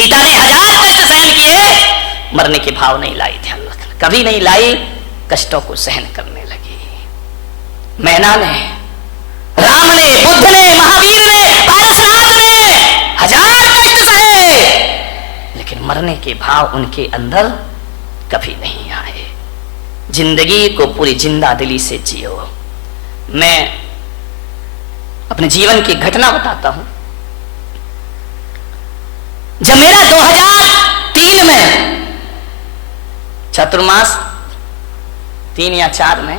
सीता ने 1000 कष्ट सहन किए, मरने के भाव नहीं लाई, ध्यान रखना, कभी नहीं लाई, कष्टों को सहन करने लगी। मैना ने, राम ने, बुद्ध ने, महावीर ने, पारसनाथ ने 1000 कष्ट सहे, लेकिन मरने के भाव उनके अंदर कभी नहीं आए। जिंदगी को पूरी जिंदा दिली से जियो। मैं अपने जीवन की घटना बताता हूं। जब मेरा 2003 में चतुर्मास 3 या 4 में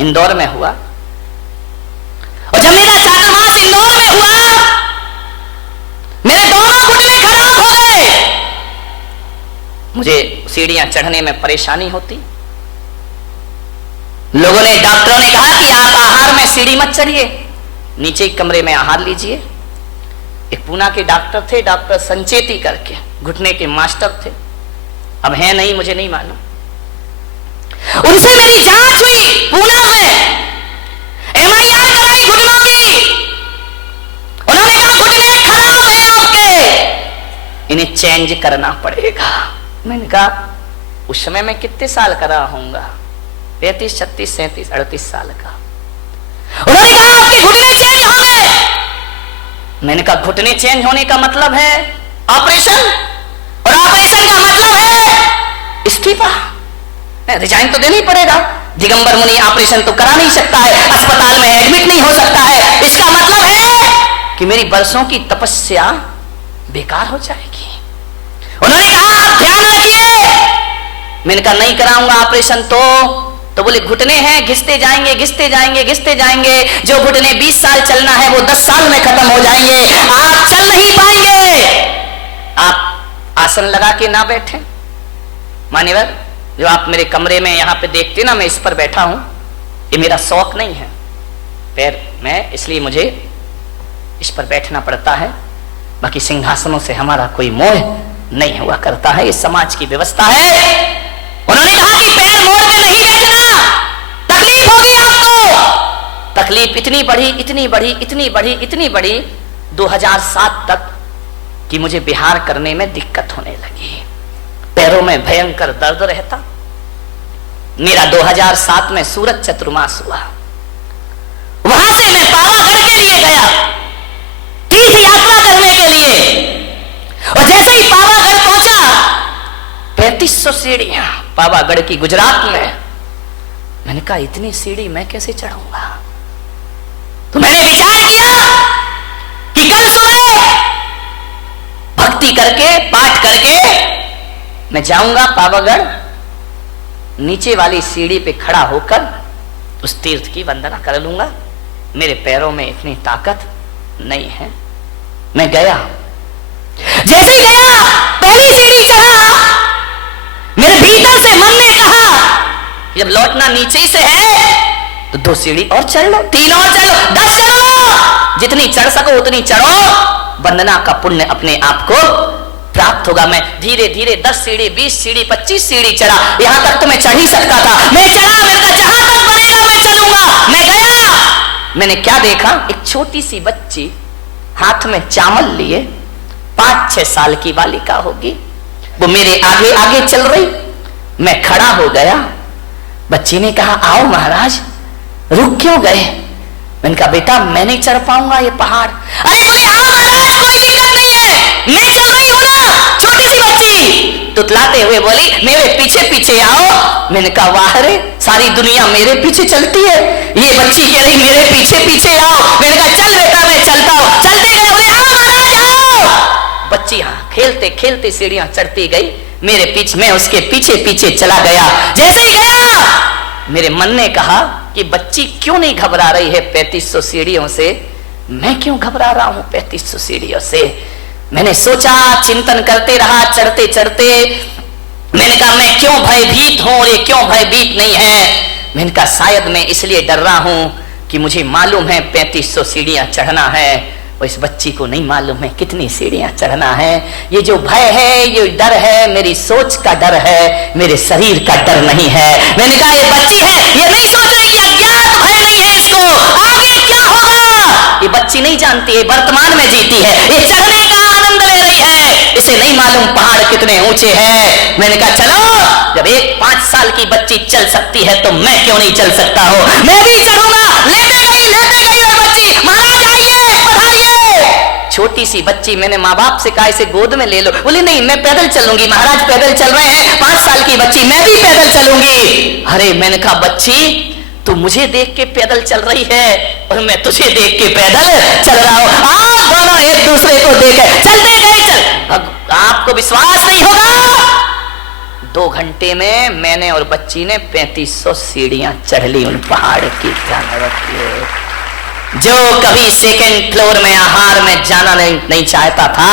इंदौर में हुआ, और जब मेरा चातुर्मास इंदौर में हुआ, मेरे दोनों घुटने खराब हो गए। मुझे सीढ़ियां चढ़ने में परेशानी होती। लोगों ने, डॉक्टरों ने कहा कि आप आहार में सीढ़ी मत चढ़िए, नीचे कमरे में आहार लीजिए। एक पूना के डॉक्टर थे, डॉक्टर संचेती करके, घुटने के मास्टर थे, अब हैं नहीं, मुझे नहीं मालूम। उनसे मेरी जांच हुई पूना में, MIR कराई घुटनों की। उन्होंने कहा घुटने खराब है आपके, इन्हें चेंज करना पड़ेगा। मैंने कहा उस समय मैं कितने साल का रहा होऊंगा, 35, 36, 37, 38 साल का। उन्होंने कहा आपके घुटने चेंज हो गए। मैंने कहा घुटने चेंज होने का मतलब है ऑपरेशन, और ऑपरेशन का मतलब है इस्तीफा, रिजाइन तो देना ही पड़ेगा। दिगंबर मुनि ऑपरेशन तो करा नहीं सकता है, अस्पताल में एडमिट नहीं हो सकता है, इसका मतलब है कि मेरी बरसों की तपस्या बेकार हो जाएगी। उन्होंने कहा आप ध्यान रखिए। मैंने कहा नहीं कराऊंगा ऑपरेशन तो बोले घुटने हैं, घिसते जाएंगे, घिसते जाएंगे, घिसते जाएंगे, जो घुटने 20 साल चलना है वो 10 साल में खत्म हो जाएंगे, आप चल नहीं पाएंगे। आप आसन लगा के ना बैठे। मान्यवर, जो आप मेरे कमरे में यहां पे देखते ना, मैं इस पर बैठा हूं, ये मेरा शौक नहीं है पैर में, इसलिए मुझे इस पर बैठना पड़ता है। बाकी सिंहासनों से हमारा कोई मोह नहीं हुआ करता है, ये समाज की व्यवस्था है। उन्होंने कहा कि पैर मोड़ के नहीं बैठना, तकलीफ होगी आपको। तकलीफ इतनी बढ़ी, इतनी बढ़ी, इतनी बढ़ी, इतनी बढ़ी 2007 तक कि मुझे बिहार करने में दिक्कत होने लगी। पैरों में भयंकर दर्द रहता। मेरा 2007 में सूरत चतुर्मास हुआ, वहां से मैं पावागढ़ के लिए गया तीर्थ यात्रा करने के लिए, और जैसे ही पावागढ़ पहुंचा, 3500 सीढ़ियां पावागढ़ की, गुजरात में। मैंने कहा इतनी सीढ़ी मैं कैसे चढ़ूंगा? तो मैंने विचार किया कि कल सुबह भक्ति करके, पाठ करके मैं जाऊंगा पावागढ़, नीचे वाली सीढ़ी पे खड़ा होकर उस तीर्थ की वंदना कर लूंगा। मेरे पैरों में इतनी ताकत नहीं है। मैं गया, जैसे गया पहली सीढ़ी चढ़ा, मेरे भीतर से मन ने कहा जब लौटना नीचे ही से है तो 2 सीढ़ी और चढ़ लो, 3 और चढ़ लो, 10 चढ़ लो, जितनी चढ़ सको उतनी चढ़ो, वंदना का पुण्य अपने आप को प्राप्त होगा। मैं धीरे धीरे 10 सीढ़ी, 20 सीढ़ी, 25 सीढ़ी चढ़ा। यहां तक तो मैं चढ़ ही सकता था। मैं चढ़ा, मेरे का जहां तक बढ़ेगा मैं चलूंगा। मैं गया, मैंने क्या देखा, एक छोटी सी बच्ची हाथ में चावल लिए, 5-6 साल की बालिका होगी, वो मेरे आगे आगे चल रही। मैं खड़ा हो गया। बच्ची ने कहा आओ महाराज। रुक क्यों गए? मैंने कहा बेटा मैं नहीं चढ़ पाऊंगा ये पहाड़। अरे बोले हाँ महाराज कोई दिक्कत नहीं है, मैं चल रही हूं ना। छोटी सी बच्ची तुतलाते हुए बोली मेरे पीछे पीछे आओ। मैंने कहा वाह रे, सारी दुनिया मेरे पीछे चलती है, ये बच्ची कह रही मेरे पीछे पीछे आओ। मैंने कहा चल बेटा मैं चलता हूं। चलते गए, बोले हाँ महाराज आओ। बच्ची हाँ खेलते खेलते सीढ़ियां चढ़ती गई, मेरे पीछे, मैं उसके पीछे पीछे चला गया। जैसे ही गया मेरे मन ने कहा कि बच्ची क्यों नहीं घबरा रही है 3500 सीढ़ियों से, मैं क्यों घबरा रहा हूं 3500 सीढ़ियों से। मैंने सोचा, चिंतन करते रहा चढ़ते चढ़ते। मैंने कहा मैं क्यों भयभीत हूं और ये क्यों भयभीत नहीं है। मैंने कहा शायद मैं इसलिए डर रहा हूं कि मुझे मालूम है 3500 सीढ़ियां चढ़ना है, और इस बच्ची को नहीं मालूम है कितनी सीढ़ियां चढ़ना है। ये जो भय है, ये डर है, मेरी सोच का डर है, मेरे शरीर का डर नहीं है। मैंने कहा ये बच्ची है, ये नहीं सोच रही कि अज्ञात भय नहीं है इसको, आगे क्या होगा ये बच्ची नहीं जानती है, वर्तमान में जीती है, ये चढ़ने का आनंद ले रही है। इस इसे नहीं मालूम पहाड़ कितने ऊंचे हैं। मैंने कहा चलो, जब एक 5 साल की बच्ची चल सकती है तो मैं क्यों नहीं चल सकता हूं, मैं भी चलूंगा। लेते गई और बच्ची, महाराज आइए पधारिए। छोटी सी बच्ची, मैंने माँ बाप से कहा इसे गोद में ले लो, बोली नहीं मैं पैदल चलूंगी। महाराज पैदल चल रहे हैं, 5 साल की बच्ची, मैं भी पैदल चलूंगी। अरे मैंने कहा बच्ची तू मुझे देख के पैदल चल रही है और मैं तुझे देख के पैदल चल रहा हूं। आप दोनों एक दूसरे को देख चलते गए। चल, आपको विश्वास नहीं होगा, 2 घंटे में मैंने और बच्ची ने 3500 सीढ़ियां चढ़ ली उन पहाड़ की। ध्यान रखिए, जो कभी 2nd फ्लोर में आहार में जाना नहीं चाहता था,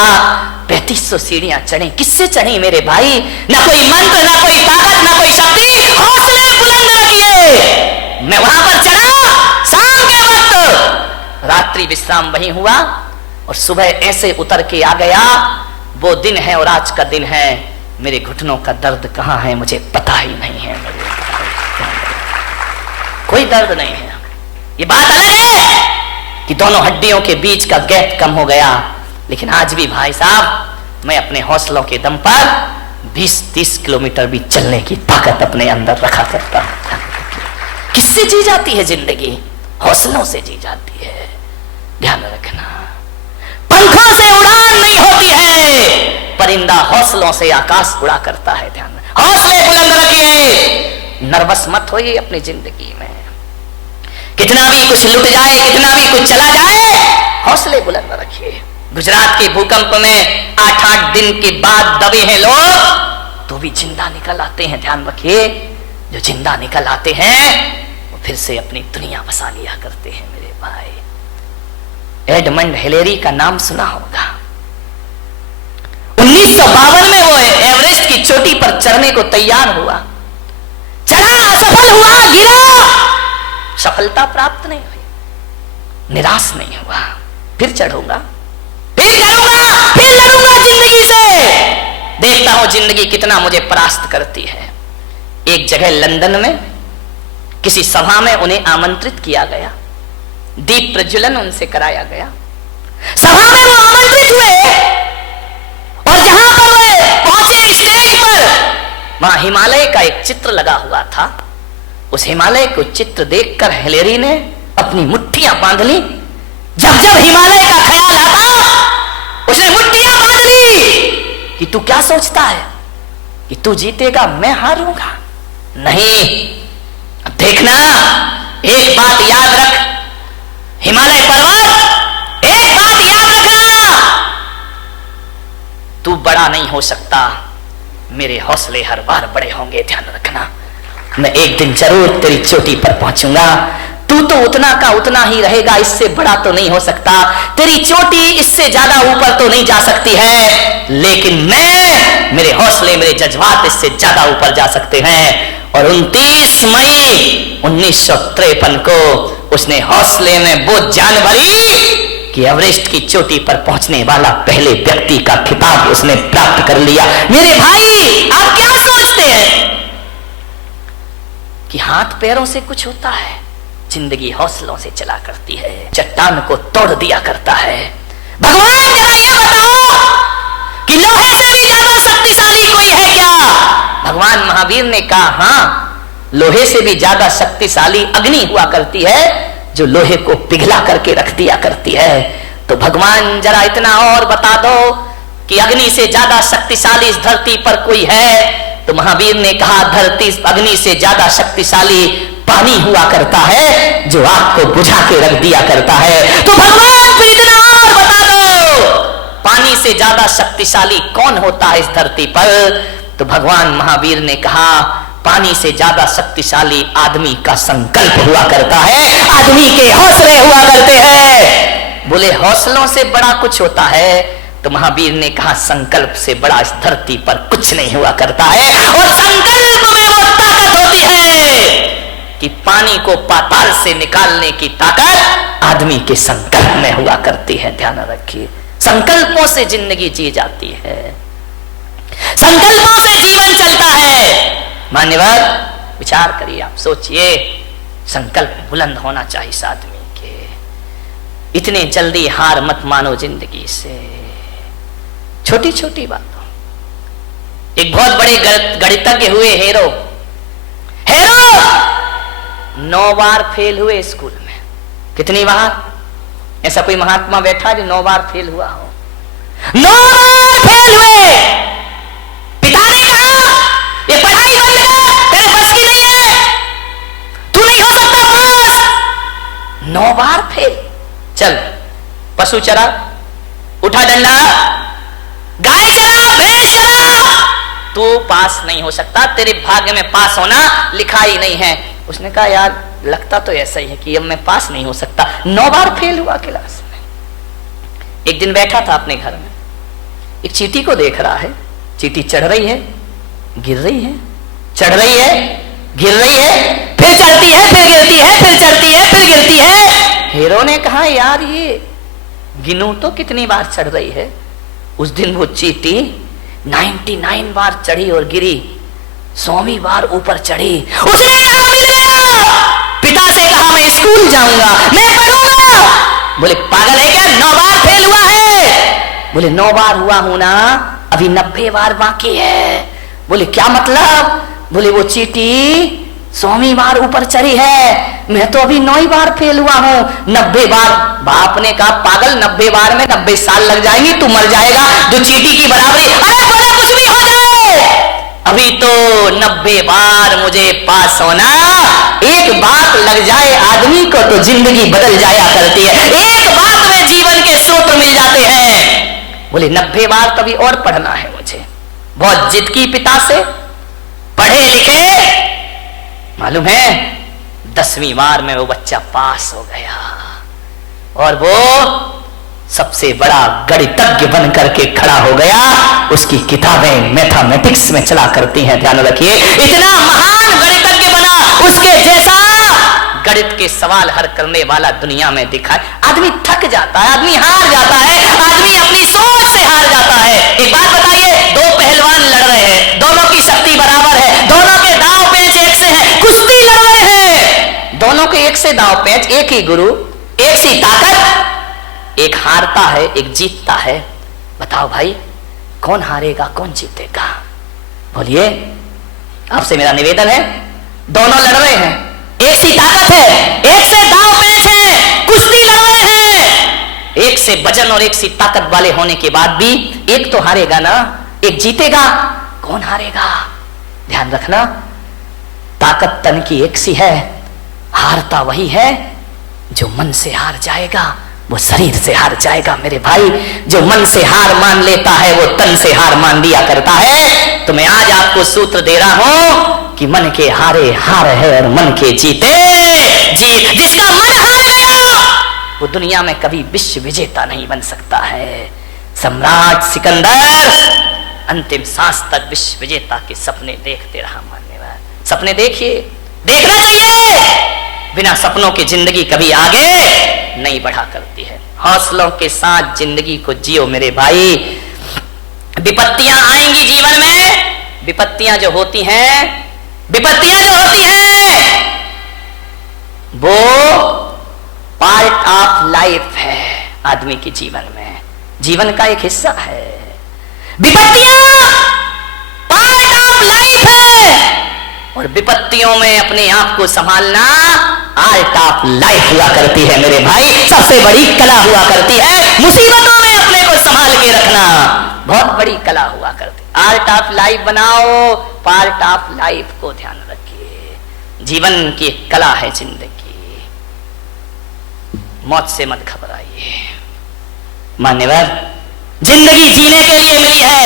3500 सीढ़ियां चढ़ी। किससे चढ़ी मेरे भाई? ना कोई मंत्र, ना कोई ताकत, ना कोई शक्ति। हौसले बुलंद रखिए। मैं वहां पर चढ़ा शाम के वक्त, रात्रि विश्राम वहीं हुआ और सुबह ऐसे उतर के आ गया। वो दिन है और आज का दिन है। मेरे घुटनों का दर्द कहां है मुझे पता ही नहीं है। कोई दर्द नहीं है। ये बात अलग है कि दोनों हड्डियों के बीच का गैप कम हो गया, लेकिन आज भी भाई साहब मैं अपने हौसलों के दम पर 20-30 किलोमीटर भी चलने की ताकत अपने अंदर रखा करता हूं। किससे जी जाती है जिंदगी? हौसलों से जी जाती है। ध्यान रखना, पंखों से उड़ान नहीं होती है, परिंदा हौसलों से आकाश उड़ा करता है। ध्यान, हौसले बुलंद रखिए, नर्वस मत होइए अपनी जिंदगी में। कितना भी कुछ लुट जाए, कितना भी कुछ चला जाए, हौसले बुलंद रखिए। गुजरात के भूकंप में 8-8 दिन के बाद दबे हैं लोग, तो भी जिंदा निकल आते हैं। ध्यान रखिए, जो जिंदा निकल आते हैं वो फिर से अपनी दुनिया बसा लिया करते हैं मेरे भाई। एडमंड हिलेरी का नाम सुना होगा। 1952 में वो एवरेस्ट की चोटी पर चढ़ने को तैयार हुआ, चढ़ा, असफल हुआ, गिरा, सफलता प्राप्त नहीं हुई, निराश नहीं हुआ। फिर चढ़ूंगा, फिर करूंगा, फिर लड़ूंगा जिंदगी से। देखता हूं जिंदगी कितना मुझे परास्त करती है। एक जगह लंदन में किसी सभा में उन्हें आमंत्रित किया गया, दीप प्रज्वलन उनसे कराया गया। सभा में वो आमंत्रित हुए और जहां पर वे पहुंचे स्टेज पर, वहां हिमालय का एक चित्र लगा हुआ था। उस हिमालय को चित्र देखकर हिलेरी ने अपनी मुट्ठियां बांध ली। जब जब हिमालय का ख्याल आता उसने मुट्ठियां बांध ली कि तू क्या सोचता है कि तू जीतेगा, मैं हारूंगा? नहीं, देखना, एक बात याद रख हिमालय पर्वत, एक बात याद रखना, तू बड़ा नहीं हो सकता, मेरे हौसले हर बार बड़े होंगे। ध्यान रखना, मैं एक दिन जरूर तेरी चोटी पर पहुंचूंगा। तू तो उतना का उतना ही रहेगा, इससे बड़ा तो नहीं हो सकता। तेरी चोटी इससे ज्यादा ऊपर तो नहीं जा सकती है, लेकिन मैं, मेरे हौसले, मेरे जज्बात इससे ज्यादा ऊपर जा सकते हैं। और 29 मई 1953 को उसने हौसले में वो जान भरी कि एवरेस्ट की चोटी पर पहुंचने वाला पहले व्यक्ति का खिताब उसने प्राप्त कर लिया। मेरे भाई, आप क्या सोचते हैं कि हाथ पैरों से कुछ होता है? जिंदगी हौसलों से चला करती है, चट्टान को तोड़ दिया करता है। भगवान जरा ये बताओ कि लोहे से भी ज्यादा शक्तिशाली कोई है क्या? भगवान महावीर ने कहा हां, लोहे से भी ज्यादा शक्तिशाली अग्नि हुआ करती है, जो लोहे को पिघला करके रख दिया करती है। तो भगवान जरा इतना और बता दो कि अग्नि से ज्यादा शक्तिशाली इस धरती पर कोई है? तो महावीर ने कहा धरती अग्नि से ज्यादा शक्तिशाली पानी हुआ करता है, जो आग को बुझा के रख दिया करता है। तो भगवान फिर इतना और बता दो, पानी से ज्यादा शक्तिशाली कौन होता है इस धरती पर? तो भगवान महावीर ने कहा पानी से ज्यादा शक्तिशाली आदमी का संकल्प हुआ करता है, आदमी के हौसले हुआ करते हैं। बोले हौसलों से बड़ा कुछ होता है? तो महावीर ने कहा संकल्प से बड़ा इस धरती पर कुछ नहीं हुआ करता है। और संकल्प में वो ताकत होती है कि पानी को पाताल से निकालने की ताकत आदमी के संकल्प में हुआ करती है। ध्यान रखिए, संकल्पों से जिंदगी जी जाती है, संकल्पों से जीवन चलता है। मान्यवर, विचार करिए, आप सोचिए, संकल्प बुलंद होना चाहिए इस आदमी के। इतने जल्दी हार मत मानो जिंदगी से। छोटी छोटी बातों। एक बहुत बड़े गणितज्ञ हुए हेरो 9 बार फेल हुए स्कूल में। कितनी बार? ऐसा कोई महात्मा बैठा जो 9 बार फेल हुआ हो? 9 बार फेल हुए। पिता ने कहा ये पढ़ाई बंद कर, तेरे बस की नहीं है, तू नहीं हो सकता पास। 9 बार फेल। चल पशु चरा, उठा डंडा, गाय चरा, भैंस चरा, तू पास नहीं हो सकता, तेरे भाग्य में पास होना लिखा ही नहीं है। उसने कहा यार लगता तो ऐसा ही है कि अब मैं पास नहीं हो सकता। 9 बार फेल हुआ क्लास में। एक दिन बैठा था अपने घर में, एक चींटी को देख रहा है। चींटी चढ़ रही है, गिर रही है, चढ़ रही है, गिर रही है, फिर चढ़ती है, फिर गिरती है, फिर चढ़ती है, फिर गिरती है। हीरो ने कहा यार ये गिनू तो कितनी बार चढ़ रही है। उस दिन वो चींटी 99 बार चढ़ी और गिरी, 100वीं बार ऊपर चढ़ी। उसने कहा मिल गया। पिता से कहा मैं स्कूल जाऊंगा, मैं पढ़ूंगा। बोले पागल है क्या, 9 बार फेल हुआ है? बोले 9 बार हुआ हूं ना, अभी 90 बार बाकी है। बोले क्या मतलब? बोले वो चींटी 100वीं बार ऊपर चढ़ी है, मैं तो अभी 9 बार फेल हुआ हूं। 90 बार। बाप ने कहा पागल 90 बार में 90 साल लग जाएंगी, तू मर जाएगा जो चींटी की बराबरी। अरे बोला कुछ भी हो जाए, अभी तो 90 बार मुझे पास होना। एक बात लग जाए आदमी को तो जिंदगी बदल जाया करती है। एक बात में जीवन के सूत्र मिल जाते हैं। बोले 90 बार तभी और पढ़ना है मुझे। बहुत जिद की पिता से, पढ़े लिखे, मालूम है 10वीं बार में वो बच्चा पास हो गया और वो सबसे बड़ा गणितज्ञ बन करके खड़ा हो गया। उसकी किताबें मैथमेटिक्स में चला करती हैं, ध्यान रखिए। इतना महान गणितज्ञ बना, उसके जैसा गणित के सवाल हल करने वाला दुनिया में दिखा। आदमी थक जाता है, आदमी हार जाता है, आदमी अपनी सोच से हार जाता है। एक बात बताइए, 2 पहलवान लड़ रहे हैं, दोनों की शक्ति बराबर है, दोनों के दांव पेंच एक से है, कुश्ती लड़ रहे हैं, दोनों के एक से दांव पेंच, एक ही गुरु, एक सी ताकत, एक हारता है एक जीतता है। बताओ भाई कौन हारेगा कौन जीतेगा? बोलिए, आपसे मेरा निवेदन है। दोनों लड़ रहे हैं, एक सी ताकत है, एक से दांव पेंच है, कुश्ती लड़ रहे हैं। एक से वजन और एक सी ताकत वाले होने के बाद भी एक तो हारेगा ना, एक जीतेगा। कौन हारेगा? ध्यान रखना, ताकत तन की एक सी है, हारता वही है जो मन से हार जाएगा, वो शरीर से हार जाएगा। मेरे भाई, जो मन से हार मान लेता है वो तन से हार मान लिया करता है। तो मैं आज आपको सूत्र दे रहा हूं कि मन के हारे हार है और मन के जीते जीत। जिसका मन हार गया वो दुनिया में कभी विश्व विजेता नहीं बन सकता है। सम्राट सिकंदर अंतिम सांस तक विश्व विजेता के सपने देखते रहा। मान्यवर, सपने देखिए, देखना चाहिए। बिना सपनों की जिंदगी कभी आगे नहीं बढ़ा करती है। हौसलों के साथ जिंदगी को जियो मेरे भाई। विपत्तियां आएंगी जीवन में, विपत्तियां जो होती हैं वो पार्ट ऑफ लाइफ है आदमी के जीवन में, जीवन का एक हिस्सा है। विपत्तियां पार्ट ऑफ लाइफ है और विपत्तियों में अपने आप को संभालना आर्ट ऑफ लाइफ हुआ करती है मेरे भाई। सबसे बड़ी कला हुआ करती है मुसीबतों में अपने को संभाल के रखना, बहुत बड़ी कला हुआ करती है। आर्ट ऑफ लाइफ बनाओ, पार्ट ऑफ लाइफ को ध्यान रखिए। जीवन की एक कला है जिंदगी, मौत से मत घबराइए। मान्यवर, जिंदगी जीने के लिए मिली है,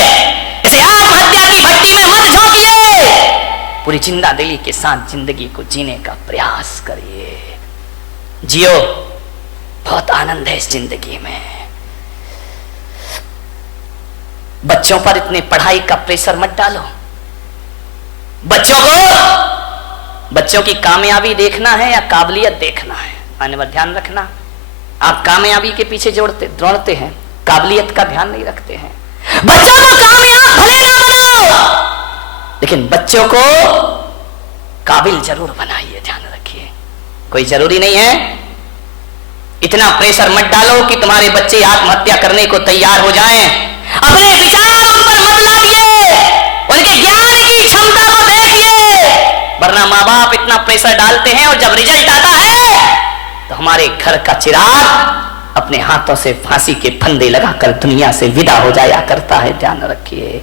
इसे आत्महत्या की भट्टी में मत झोंकिए। पूरी जिंदा दिली के साथ जिंदगी को जीने का प्रयास करिए, जियो। बहुत आनंद है इस जिंदगी में। बच्चों पर इतने पढ़ाई का प्रेशर मत डालो। बच्चों की कामयाबी देखना है या काबिलियत देखना है? मान्यवर, ध्यान रखना, आप कामयाबी के पीछे दौड़ते हैं, काबिलियत का ध्यान नहीं रखते हैं। बच्चों को कामयाब भले ना बनाओ, लेकिन बच्चों को काबिल जरूर बनाइए, ध्यान रखिए। कोई जरूरी नहीं है इतना प्रेशर मत डालो कि तुम्हारे बच्चे आत्महत्या करने को तैयार हो जाएं। अपने विचार उन पर मत लादिए, उनके ज्ञान की क्षमता को देखिए, वरना माँ बाप इतना पैसा डालते हैं और जब रिजल्ट आता है तो हमारे घर का चिराग अपने हाथों से फांसी के फंदे लगाकर दुनिया से विदा हो जाया करता है। ध्यान रखिए।